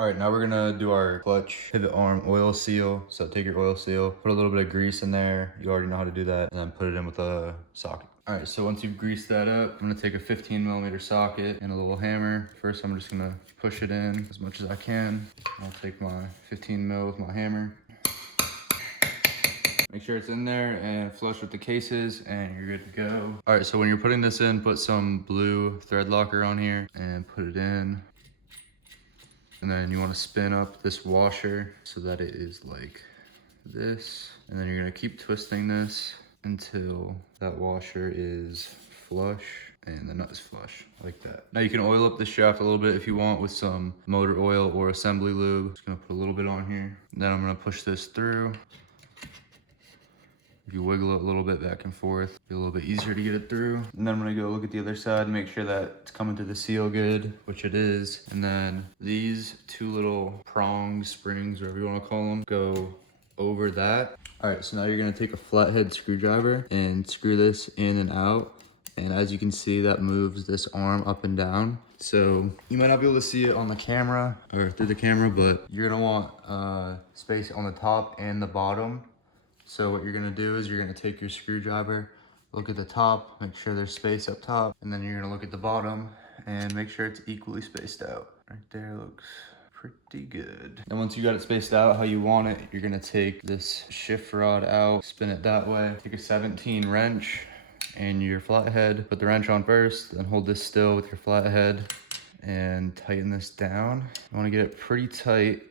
All right, now we're gonna do our clutch pivot arm oil seal. So take your oil seal, put a little bit of grease in there. You already know how to do that. And then put it in with a socket. All right, so once you've greased that up, I'm gonna take a 15mm socket and a little hammer. First, I'm just gonna push it in as much as I can. I'll take my 15mm with my hammer. Make sure it's in there and flush with the cases and you're good to go. All right, so when you're putting this in, put some blue thread locker on here and put it in. And then you want to spin up this washer so that it is like this. And then you're gonna keep twisting this until that washer is flush and the nut is flush, like that. Now you can oil up the shaft a little bit if you want with some motor oil or assembly lube. Just gonna put a little bit on here. Then I'm gonna push this through. If you wiggle it a little bit back and forth, be a little bit easier to get it through. And then I'm gonna go look at the other side and make sure that it's coming to the seal good, which it is. And then these two little prongs, springs, whatever you wanna call them, go over that. All right, so now you're gonna take a flathead screwdriver and screw this in and out. And as you can see, that moves this arm up and down. So you might not be able to see it on the camera or through the camera, but you're gonna want space on the top and the bottom. So what you're gonna do is you're gonna take your screwdriver, look at the top, make sure there's space up top, and then you're gonna look at the bottom and make sure it's equally spaced out. Right there looks pretty good. And once you got it spaced out how you want it, you're gonna take this shift rod out, spin it that way, take a 17 wrench and your flathead, put the wrench on first, then hold this still with your flathead and tighten this down. You wanna get it pretty tight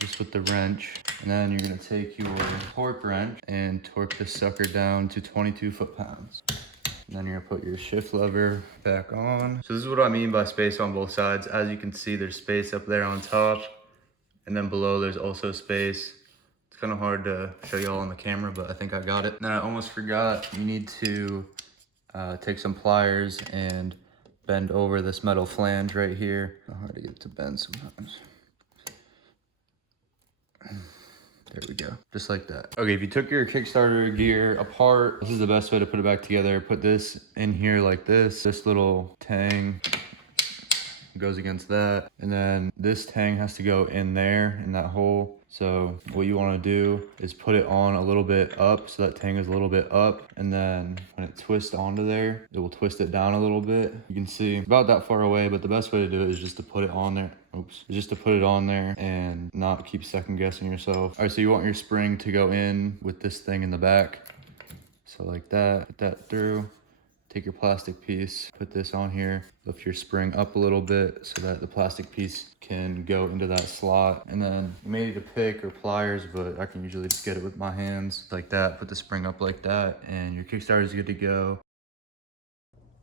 just with the wrench. And then you're gonna take your torque wrench and torque this sucker down to 22 foot-pounds. And then you're gonna put your shift lever back on. So this is what I mean by space on both sides. As you can see, there's space up there on top, and then below there's also space. It's kind of hard to show y'all on the camera, but I think I got it. Then I almost forgot, you need to take some pliers and bend over this metal flange right here. It's hard to get it to bend sometimes. There we go, just like that. Okay, if you took your Kickstarter gear apart, this is the best way to put it back together. Put this in here like this. This little tang goes against that. And then this tang has to go in there, in that hole. So what you wanna do is put it on a little bit up, so that tang is a little bit up. And then when it twists onto there, it will twist it down a little bit. You can see about that far away, but the best way to do it is just to put it on there. Just to put it on there and not keep second guessing yourself. All right, so you want your spring to go in with this thing in the back. So like that, put that through. Take your plastic piece, put this on here, lift your spring up a little bit so that the plastic piece can go into that slot. And then you may need a pick or pliers, but I can usually just get it with my hands like that, put the spring up like that, and your Kickstarter is good to go.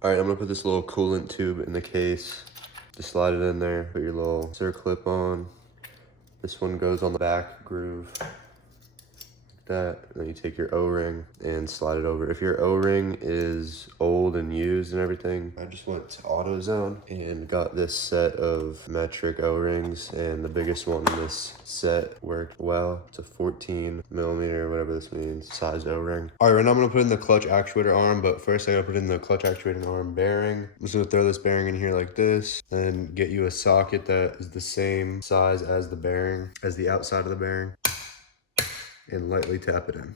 All right, I'm gonna put this little coolant tube in the case. Just slide it in there, put your little circlip on. This one goes on the back groove. That, and then you take your O-ring and slide it over. If your O-ring is old and used and everything, I just went to AutoZone and got this set of metric O-rings, and the biggest one in this set worked well. It's a 14mm, whatever this means, size O-ring. All right, right now I'm gonna put in the clutch actuator arm, but first I gotta put in the clutch actuator arm bearing. I'm just gonna throw this bearing in here like this, and get you a socket that is the same size as the bearing, as the outside of the bearing, and lightly tap it in.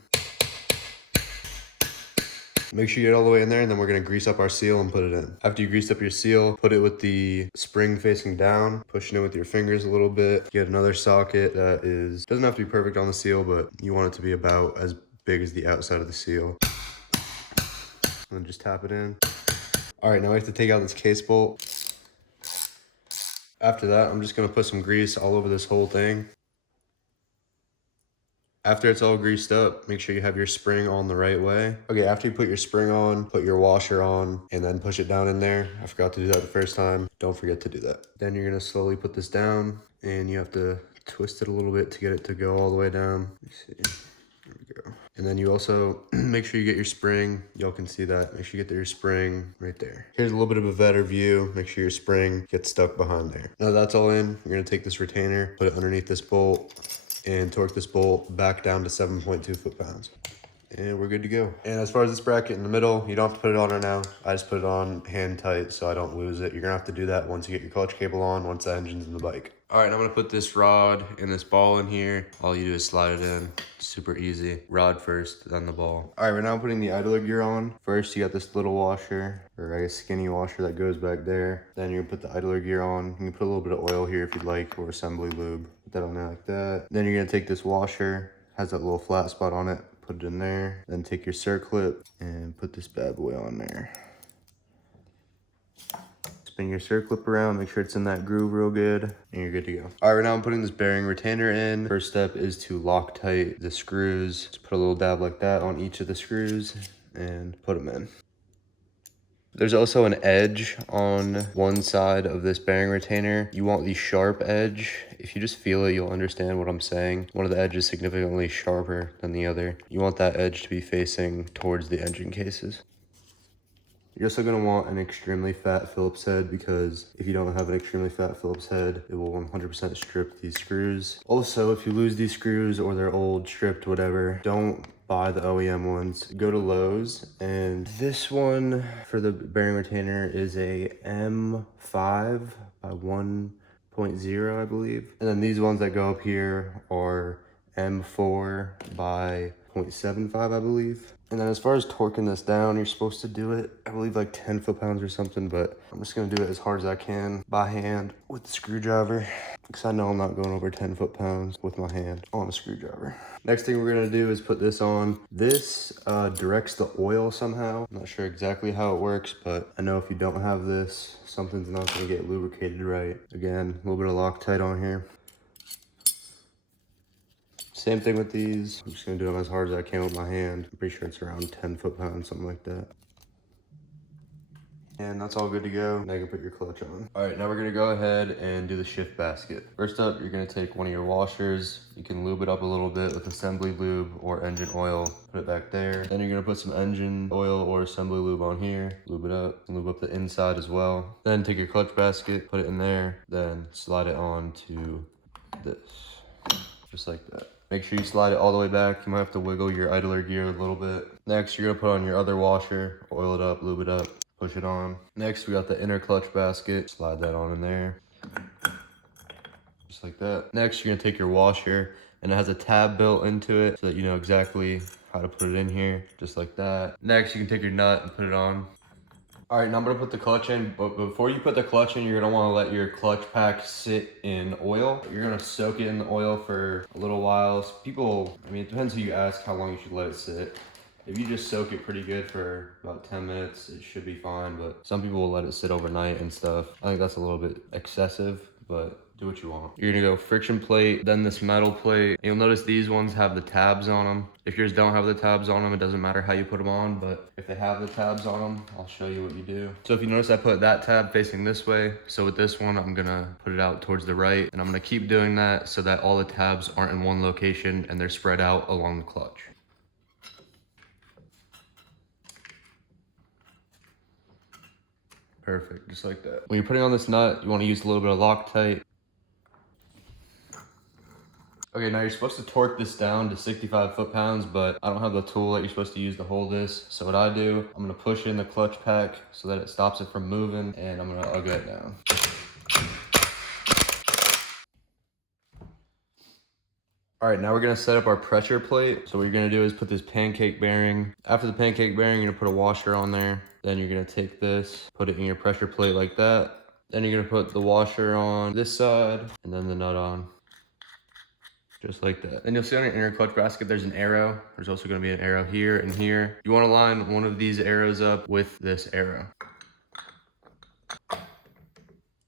Make sure you get all the way in there, and then we're gonna grease up our seal and put it in. After you grease up your seal, put it with the spring facing down, pushing it with your fingers a little bit. Get another socket that doesn't have to be perfect on the seal, but you want it to be about as big as the outside of the seal. And then just tap it in. All right, now we have to take out this case bolt. After that, I'm just gonna put some grease all over this whole thing. After it's all greased up, make sure you have your spring on the right way. Okay, after you put your spring on, put your washer on, and then push it down in there. I forgot to do that the first time. Don't forget to do that. Then you're gonna slowly put this down, and you have to twist it a little bit to get it to go all the way down. Let me see. There we go. And then you also make sure you get your spring. Y'all can see that. Make sure you get your spring right there. Here's a little bit of a better view. Make sure your spring gets stuck behind there. Now that's all in, you're gonna take this retainer, put it underneath this bolt, and torque this bolt back down to 7.2 foot-pounds. And we're good to go. And as far as this bracket in the middle, you don't have to put it on right now. I just put it on hand tight so I don't lose it. You're gonna have to do that once you get your clutch cable on, once the engine's in the bike. All right, I'm gonna put this rod and this ball in here. All you do is slide it in. Super easy. Rod first, then the ball. All right, we're now putting the idler gear on. First, you got this little washer, or I guess skinny washer that goes back there. Then you're gonna put the idler gear on. You can put a little bit of oil here if you'd like, or assembly lube. Put that on there like that. Then you're gonna take this washer, has that little flat spot on it, put it in there. Then take your circlip and put this bad boy on there. Spin your circlip around, make sure it's in that groove real good, and you're good to go. All right, right now I'm putting this bearing retainer in. First step is to lock tight the screws. Just put a little dab like that on each of the screws and put them in. There's also an edge on one side of this bearing retainer. You want the sharp edge. If you just feel it, you'll understand what I'm saying. One of the edges is significantly sharper than the other. You want that edge to be facing towards the engine cases. You're also gonna want an extremely fat Phillips head, because if you don't have an extremely fat Phillips head, it will 100% strip these screws. Also, if you lose these screws or they're old, stripped, whatever, don't buy the OEM ones. Go to Lowe's, and this one for the bearing retainer is a M5 by 1.0, I believe. And then these ones that go up here are M4 by 0.75, I believe. And then as far as torquing this down, you're supposed to do it, I believe like 10 foot-pounds or something, but I'm just gonna do it as hard as I can by hand with the screwdriver, because I know I'm not going over 10 foot-pounds with my hand on a screwdriver. Next thing we're gonna do is put this on. This directs the oil somehow. I'm not sure exactly how it works, but I know if you don't have this, something's not gonna get lubricated right. Again, a little bit of Loctite on here. Same thing with these. I'm just gonna do them as hard as I can with my hand. I'm pretty sure it's around 10 foot-pounds, something like that. And that's all good to go. Now you can put your clutch on. All right, now we're gonna go ahead and do the shift basket. First up, you're gonna take one of your washers. You can lube it up a little bit with assembly lube or engine oil. Put it back there. Then you're gonna put some engine oil or assembly lube on here. Lube it up, and lube up the inside as well. Then take your clutch basket, put it in there, then slide it on to this, just like that. Make sure you slide it all the way back. You might have to wiggle your idler gear a little bit. Next, you're gonna put on your other washer, oil it up, lube it up, push it on. Next, we got the inner clutch basket. Slide that on in there, just like that. Next, you're gonna take your washer, and it has a tab built into it so that you know exactly how to put it in here, just like that. Next, you can take your nut and put it on. All right, now I'm gonna put the clutch in, but before you put the clutch in, you're gonna wanna let your clutch pack sit in oil. You're gonna soak it in the oil for a little while. So people, I mean, it depends who you ask how long you should let it sit. If you just soak it pretty good for about 10 minutes, it should be fine, but some people will let it sit overnight and stuff. I think that's a little bit excessive, but do what you want. You're gonna go friction plate, then this metal plate. You'll notice these ones have the tabs on them. If yours don't have the tabs on them, it doesn't matter how you put them on, but if they have the tabs on them, I'll show you what you do. So if you notice, I put that tab facing this way. So with this one, I'm gonna put it out towards the right, and I'm gonna keep doing that so that all the tabs aren't in one location and they're spread out along the clutch. Perfect, just like that. When you're putting on this nut, you wanna use a little bit of Loctite. Okay, now you're supposed to torque this down to 65 foot-pounds, but I don't have the tool that you're supposed to use to hold this. So what I do, I'm gonna push in the clutch pack so that it stops it from moving, and I'm gonna ugly it down. All right, now we're gonna set up our pressure plate. So what you're gonna do is put this pancake bearing. After the pancake bearing, you're gonna put a washer on there. Then you're gonna take this, put it in your pressure plate like that. Then you're gonna put the washer on this side, and then the nut on. Just like that. And you'll see on your inner clutch basket, there's an arrow. There's also gonna be an arrow here and here. You wanna line one of these arrows up with this arrow.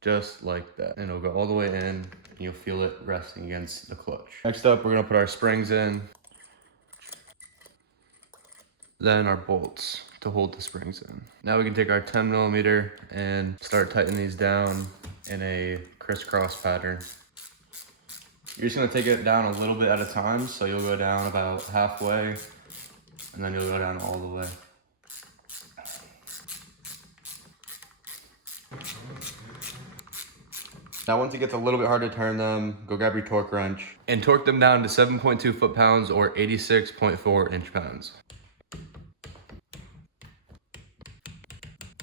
Just like that. And it'll go all the way in, and you'll feel it resting against the clutch. Next up, we're gonna put our springs in. Then our bolts to hold the springs in. Now we can take our 10mm and start tightening these down in a crisscross pattern. You're just gonna take it down a little bit at a time. So you'll go down about halfway, and then you'll go down all the way. Now once it gets a little bit hard to turn them, go grab your torque wrench and torque them down to 7.2 foot-pounds or 86.4 inch-pounds.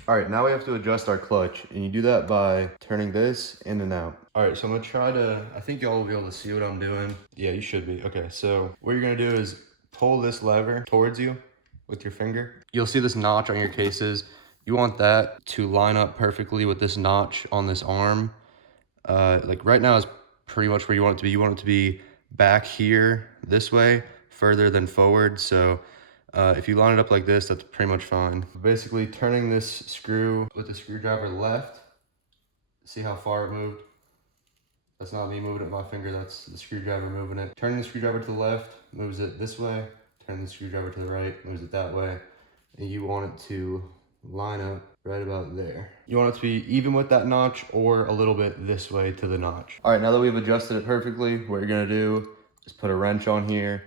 All right, now we have to adjust our clutch, and you do that by turning this in and out. All right, so I'm gonna try to, I think y'all will be able to see what I'm doing. Yeah, you should be. Okay, so what you're gonna do is pull this lever towards you with your finger. You'll see this notch on your cases. You want that to line up perfectly with this notch on this arm. Like right now is pretty much where you want it to be. You want it to be back here this way, further than forward. So if you line it up like this, that's pretty much fine. Basically turning this screw with the screwdriver left, see how far it moved? That's not me moving it with my finger, that's the screwdriver moving it. Turning the screwdriver to the left moves it this way. Turning the screwdriver to the right moves it that way. And you want it to line up right about there. You want it to be even with that notch or a little bit this way to the notch. All right, now that we've adjusted it perfectly, what you're gonna do is put a wrench on here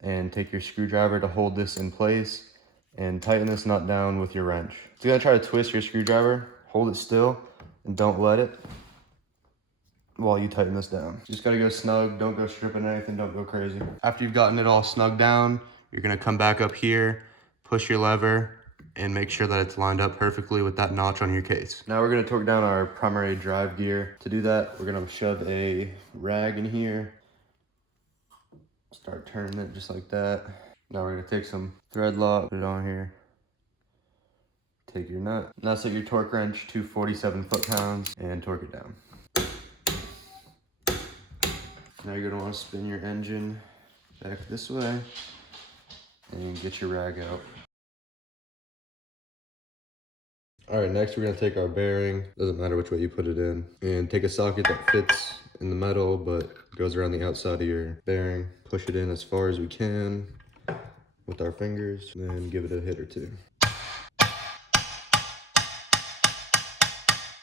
and take your screwdriver to hold this in place and tighten this nut down with your wrench. So you're gonna try to twist your screwdriver, hold it still, and don't let it while you tighten this down. You just gotta go snug, don't go stripping anything, don't go crazy. After you've gotten it all snug down, you're gonna come back up here, push your lever, and make sure that it's lined up perfectly with that notch on your case. Now we're gonna torque down our primary drive gear. To do that, we're gonna shove a rag in here, start turning it just like that. Now we're gonna take some thread lock, put it on here, take your nut. Now set your torque wrench to 47 foot-pounds and torque it down. Now you're gonna wanna spin your engine back this way and get your rag out. All right, next we're gonna take our bearing, doesn't matter which way you put it in, and take a socket that fits in the metal but goes around the outside of your bearing. Push it in as far as we can with our fingers, and then give it a hit or two.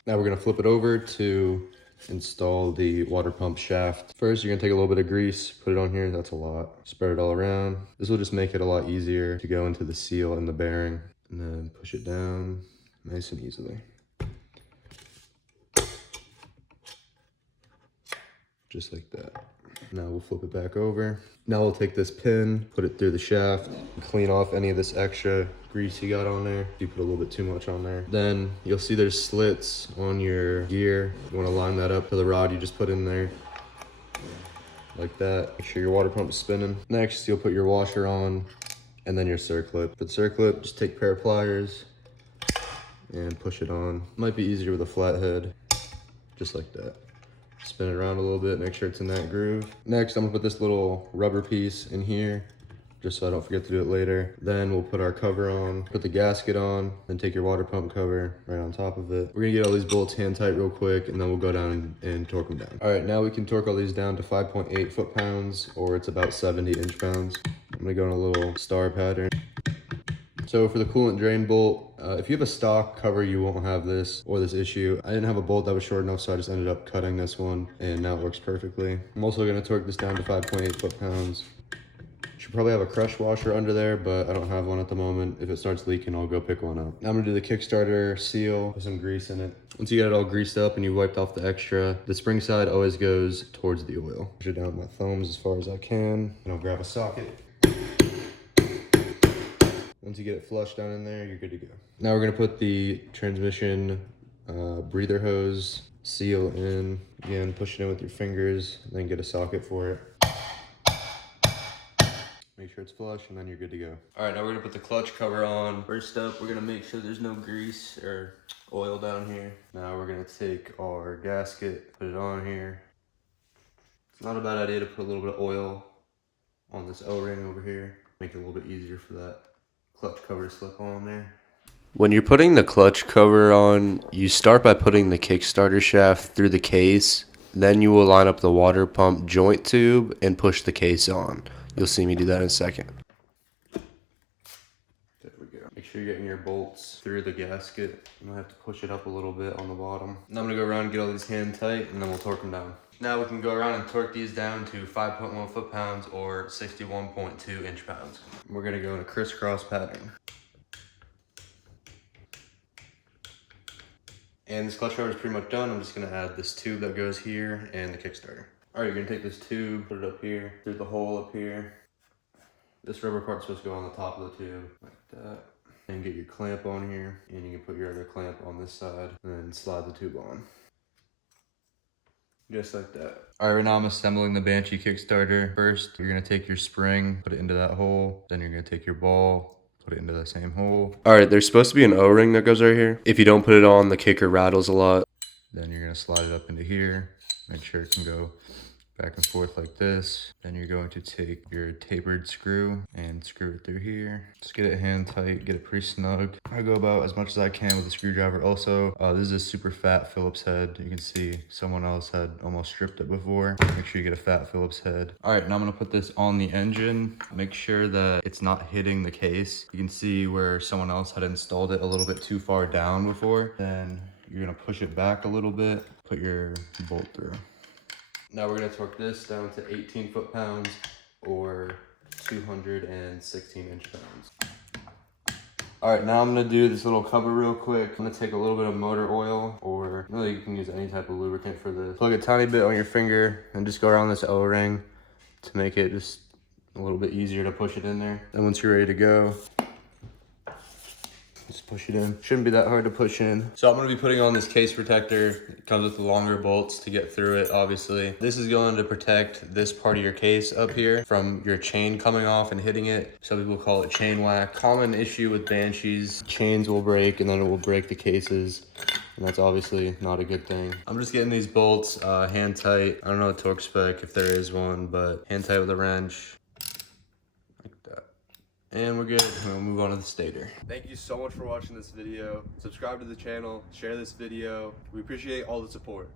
Now we're gonna flip it over to install the water pump shaft. First, you're gonna take a little bit of grease, put it on here, that's a lot. Spread it all around. This will just make it a lot easier to go into the seal and the bearing, and then push it down nice and easily. Just like that. Now we'll flip it back over. Now we'll take this pin, put it through the shaft, clean off any of this extra grease you got on there. You put a little bit too much on there. Then you'll see there's slits on your gear. You want to line that up to the rod you just put in there. Like that. Make sure your water pump is spinning. Next, you'll put your washer on and then your circlip. For the circlip, just take a pair of pliers and push it on. Might be easier with a flat head, just like that. Spin it around a little bit, make sure it's in that groove. Next, I'm gonna put this little rubber piece in here, just so I don't forget to do it later. Then we'll put our cover on, put the gasket on, then take your water pump cover right on top of it. We're gonna get all these bolts hand tight real quick, and then we'll go down and torque them down. All right, now we can torque all these down to 5.8 foot-pounds, or it's about 70 inch-pounds. I'm gonna go in a little star pattern. So for the coolant drain bolt, if you have a stock cover, you won't have this or this issue. I didn't have a bolt that was short enough, so I just ended up cutting this one, and now it works perfectly. I'm also gonna torque this down to 5.8 foot-pounds. Should probably have a crush washer under there, but I don't have one at the moment. If it starts leaking, I'll go pick one up. Now I'm gonna do the Kickstarter seal, put some grease in it. Once you get it all greased up and you wiped off the extra, the spring side always goes towards the oil. Push it down with my thumbs as far as I can, and I'll grab a socket. Once you get it flushed down in there, you're good to go. Now we're gonna put the transmission breather hose seal in. Again, push it in with your fingers, then get a socket for it. Make sure it's flush, and then you're good to go. All right, now we're gonna put the clutch cover on. First up, we're gonna make sure there's no grease or oil down here. Now we're gonna take our gasket, put it on here. It's not a bad idea to put a little bit of oil on this O-ring over here. Make it a little bit easier for that clutch cover to slip on there. When you're putting the clutch cover on, you start by putting the Kickstarter shaft through the case. Then you will line up the water pump joint tube and push the case on. You'll see me do that in a second. There we go. Make sure you're getting your bolts through the gasket. I'm gonna have to push it up a little bit on the bottom. Now I'm gonna go around and get all these hand tight, and then we'll torque them down. Now we can go around and torque these down to 5.1 foot-pounds or 61.2 inch-pounds. We're gonna go in a crisscross pattern. And this clutch cover is pretty much done. I'm just gonna add this tube that goes here and the Kickstarter. All right, you're gonna take this tube, put it up here, through the hole up here. This rubber part's supposed to go on the top of the tube, like that. and get your clamp on here, and you can put your other clamp on this side and then slide the tube on. Just like that. All right, right now I'm assembling the Banshee Kickstarter. First, you're gonna take your spring, put it into that hole. Then you're gonna take your ball, put it into the same hole. All right, there's supposed to be an O-ring that goes right here. If you don't put it on, the kicker rattles a lot. Then you're gonna slide it up into here. Make sure it can go back and forth like this. Then you're going to take your tapered screw and screw it through here. Just get it hand tight, get it pretty snug. I go about as much as I can with a screwdriver. Also, this is a super fat Phillips head. You can see someone else had almost stripped it before. Make sure you get a fat Phillips head. All right, now I'm gonna put this on the engine. Make sure that it's not hitting the case. You can see where someone else had installed it a little bit too far down before. Then you're gonna push it back a little bit, put your bolt through. Now we're gonna torque this down to 18 foot-pounds or 216 inch-pounds. All right, now I'm gonna do this little cover real quick. I'm gonna take a little bit of motor oil, or really you can use any type of lubricant for this. Plug a tiny bit on your finger and just go around this O-ring to make it just a little bit easier to push it in there. Then once you're ready to go, just push it in. Shouldn't be that hard to push in. So I'm gonna be putting on this case protector. It comes with longer bolts to get through it, obviously. This is going to protect this part of your case up here from your chain coming off and hitting it. Some people call it chain whack. Common issue with Banshees, chains will break and then it will break the cases. And that's obviously not a good thing. I'm just getting these bolts hand tight. I don't know a torque spec if there is one, but hand tight with a wrench. And we're good. We'll move on to the stator. Thank you so much for watching this video. Subscribe to the channel, share this video. We appreciate all the support.